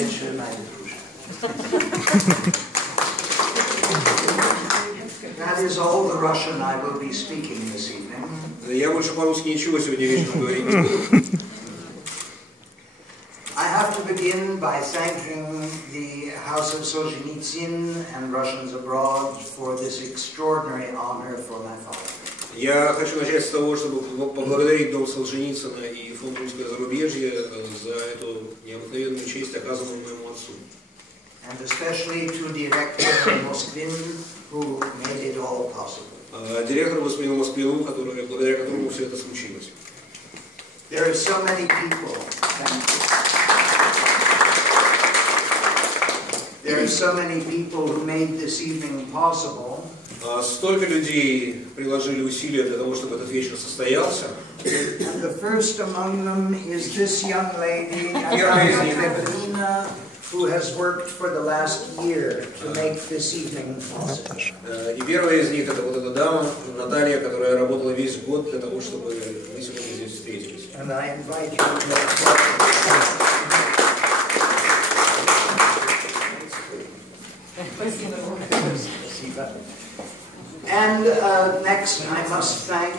вечер, мои друзья. That is all the Russian I will be speaking this evening. Я больше по-русски ничего сегодня вечером говорить не буду. I have to begin by thanking the House of Solzhenicyn and Russians abroad for this extraordinary honor for my father. Я хочу начать с того, чтобы поблагодарить Дом Солженицына и фонд «Русское, зарубежье» за эту необыкновенную честь, оказанную моему отцу. And especially to Director Moskvin, who made it all possible. Директору господину Москвину, благодаря которому все это случилось. There are so many people. Thank you. There are so many people who made this evening possible. Столько людей приложили усилия для того, чтобы этот вечер состоялся. And the first among them is this young lady, Margaриты, who has worked for the last year to make this evening possible. И первая из них это вот эта дама Наталья, которая работала весь год для того, чтобы мы сегодня здесь встретились. And I invite you to And next, I must thank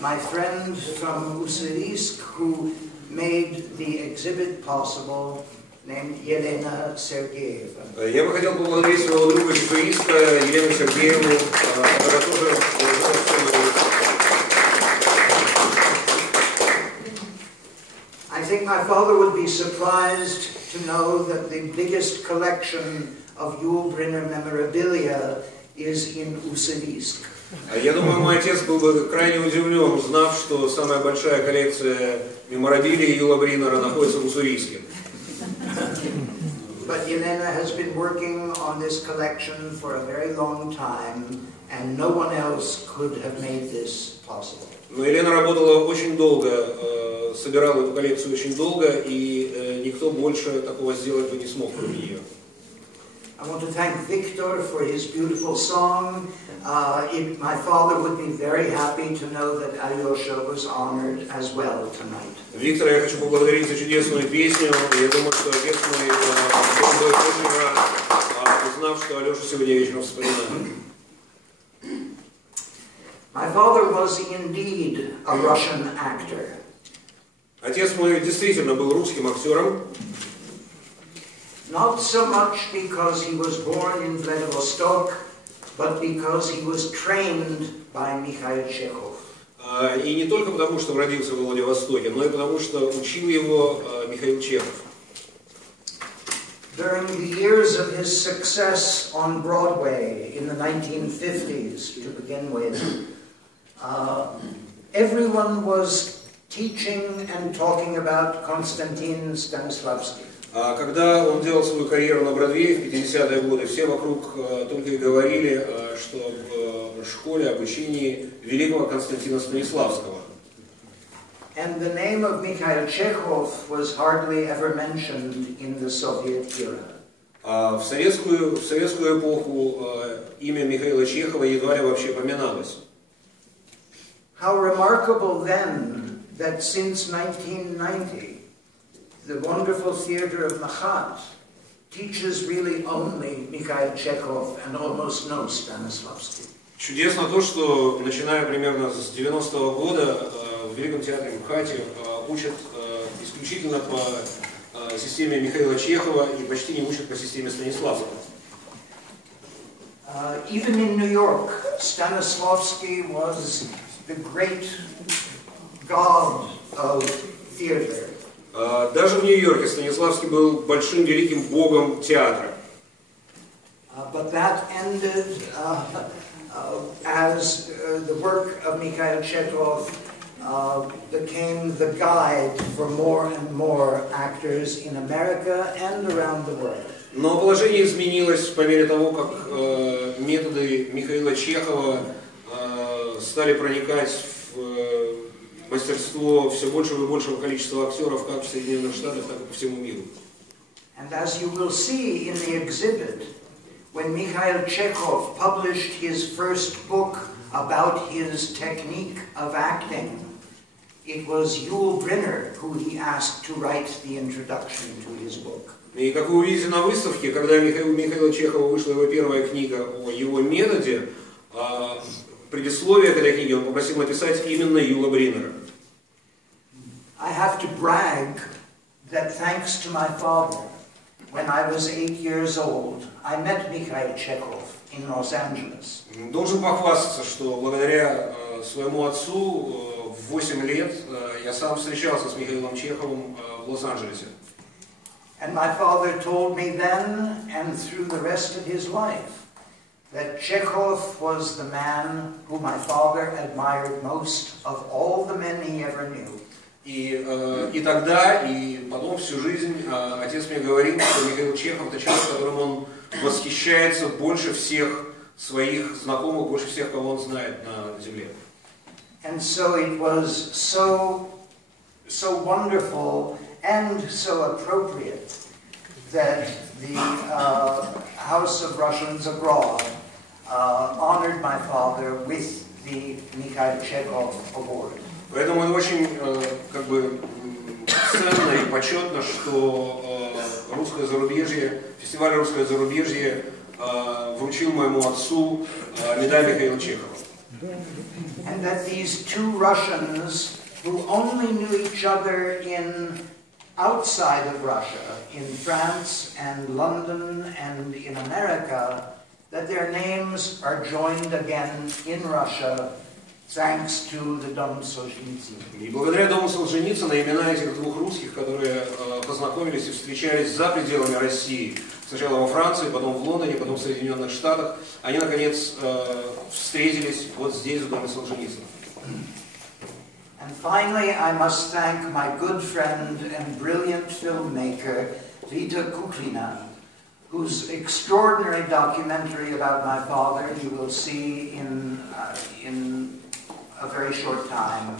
my friend from Ussurisk who made the exhibit possible, named Елена Сергеева. Я бы хотел поблагодарить своего друга из Уссуриска, Елену Сергееву, которая тоже... I think my father would be surprised to know that the biggest collection of Юл Бриннер memorabilia is in Ussurisk. Я думаю, мой отец был бы крайне удивлен, узнав, что самая большая коллекция меморабилии Юла Бриннера находится в Уссурийске. But Елена has been working on this collection for a very long time, and no one else could have made this possible. Но Елена работала очень долго, собирала эту коллекцию очень долго, и никто больше такого сделать бы не смог, кроме нее. I want to thank Victor for his beautiful song. My father would be very happy to know that Alyosha was honored as well tonight. Виктора я хочу поблагодарить за чудесную песню. Я думаю, что отец мой был бы очень рад, узнав, что Алеша сегодня вечером вспоминает. My father was indeed a Russian actor. Отец мой действительно был русским актером. Not so much because he was born in Vladivostok, but because he was trained by Mikhail Chekhov. И не только потому, что родился в Владивостоке, но и потому, что учил его Михаил Чехов. During the years of his success on Broadway in the 1950s, to begin with, everyone was teaching and talking about Konstantin Stanislavski. Когда он делал свою карьеру на Бродвее в 50-е годы, все вокруг только и говорили, что в школе обучении великого Константина Станиславского. And the name of Mikhail Chekhov was hardly ever mentioned in the Soviet era. В советскую эпоху имя Михаила Чехова едва ли вообще поминалось. How remarkable then that since 1990 the wonderful theater of Machat teaches really only Mikhail Chekhov and almost no Stanislavski. Чудесно то, что начиная примерно с 90-го года в Великом театре МХАТе учат исключительно по системе Михаила Чехова и почти не учат по системе Станиславского. Even in New York, Stanislavski was the great god of theater. Даже в Нью-Йорке Станиславский был большим великим богом театра. But that ended as the work of Mikhail Chekhov became the guide for more and more actors in America and around the world. Но положение изменилось по мере того, как методы Михаила Чехова стали проникать в мастерство все большего и большего количества актеров как в Соединенных Штатах, так и по всему миру. And as you will see in the exhibit, when Mikhail Chekhov published his first book about his technique of acting, it was Yul Brynner who he asked to write the introduction to his book. И как вы увидите на выставке, когда Михаила Чехова вышла его первая книга о его методе, предисловие к этой книге он попросил написать именно Юла Бриннера. I have to brag that thanks to my father, when I was 8 years old, I met Mikhail Chekhov in Los Angeles. Должен похвастаться, что благодаря своему отцу в 8 лет я сам встречался с Михаилом Чеховым в Лос-Анджелесе. And my father told me then and through the rest of his life that Chekhov was the man who my father admired most of all the men he ever knew. И тогда, и потом всю жизнь отец мне говорил, что Михаил Чехов это человек, которым он восхищается больше всех своих знакомых, больше всех, кого он знает на земле. And so it was so wonderful and so appropriate that the House of Russians Abroad honored my father with the Mikhail Chekhov Award. Поэтому очень как бы ценно и почетно, что русское зарубежье, фестиваль «Русское зарубежье» вручил моему отцу медаль Михаила Чехова. And that these two Russians who only knew each other outside of Russia, in France and London and in America, that their names are joined again in Russia, thanks to the Dome Солженицына. И благодаря Дому Солженицына имена этих двух русских, которые познакомились и встречались за пределами России, сначала во Франции, потом в Лондоне, потом в Соединенных Штатах, они наконец встретились вот здесь, в Доме Солженицына. And finally, I must thank my good friend and brilliant filmmaker, Margaриты Kуклиной, whose extraordinary documentary about my father you will see in a very short time,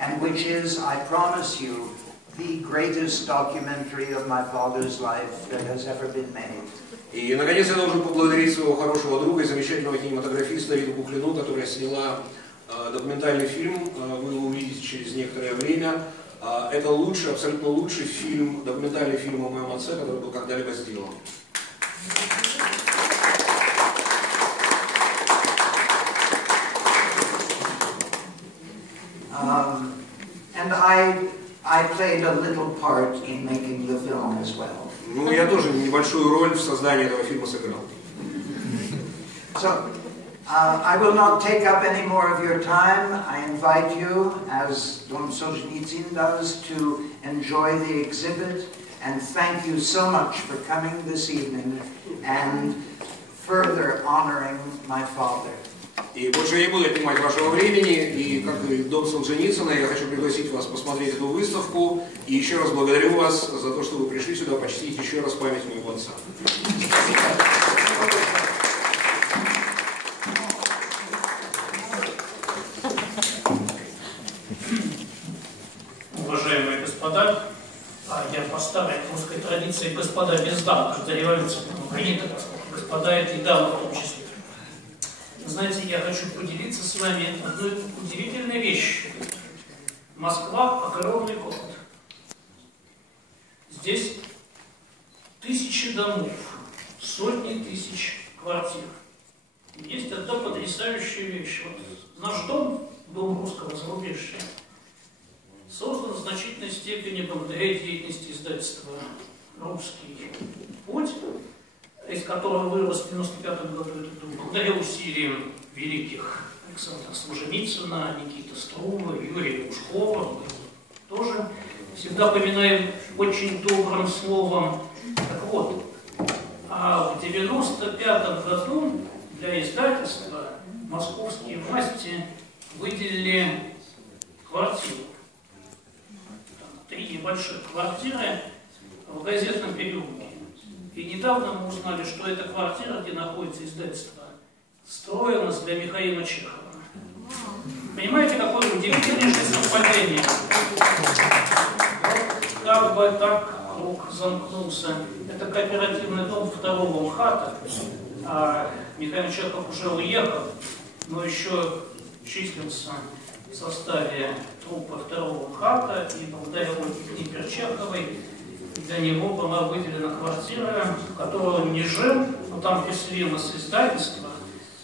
and which is, I promise you, the greatest documentary of my father's life that has ever been made. И, наконец, я должен поблагодарить своего хорошего друга и замечательного кинематографиста Риту Куклину, которая сняла документальный фильм, вы его увидите через некоторое время. Это лучший, абсолютно лучший фильм, документальный фильм о моем отце, который был когда-либо сделан. And I played a little part in making the film as well. Ну, я тоже небольшую роль в создании этого фильма сыграл. So, I will not take up any more of your time. I invite you, as Dom Solzhenitsyn does, to enjoy the exhibit, and thank you so much for coming this evening and further honoring my father. И больше я не буду отнимать вашего времени, и как и Дом Солженицына, я хочу пригласить вас посмотреть эту выставку, и еще раз благодарю вас за то, что вы пришли сюда почтить еще раз память моего отца. Уважаемые господа, я по старой русской традиции господа без дам, когда революция принята, господа это и дамы в том числе. Знаете, я хочу поделиться с вами одной удивительной вещью. Москва – огромный город. Здесь тысячи домов, сотни тысяч квартир. Есть одна потрясающая вещь. Вот наш дом, дом русского зарубежья, создан в значительной степени благодаря деятельности издательства «Русский», путь, из которого вырос в 1995 году этот дом, благодаря усилиям великих Александра Солженицына, Никиты Струва, Юрия Ушкова, тоже всегда поминаем очень добрым словом. Так вот, а в 1995 году для издательства московские власти выделили квартиру. 3 небольших квартиры в газетном переулке. И недавно мы узнали, что эта квартира, где находится издательство, строилась для Михаила Чехова. Понимаете, какое удивительнейшее совпадение? Как бы так круг замкнулся. Это кооперативный дом 2-го МХАТа, а Михаил Чехов уже уехал, но еще числился в составе труппы второго МХАТа, и благодаря Ольге Чеховой для него была выделена квартира, в которой он не жил, но там поселилось издательство,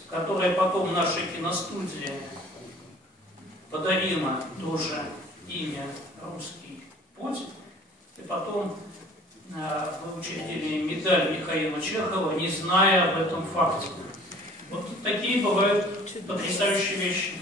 которое потом нашей киностудии подарило тоже имя «Русский путь», и потом мы учредили медаль Михаила Чехова, не зная об этом факте. Вот такие бывают потрясающие вещи.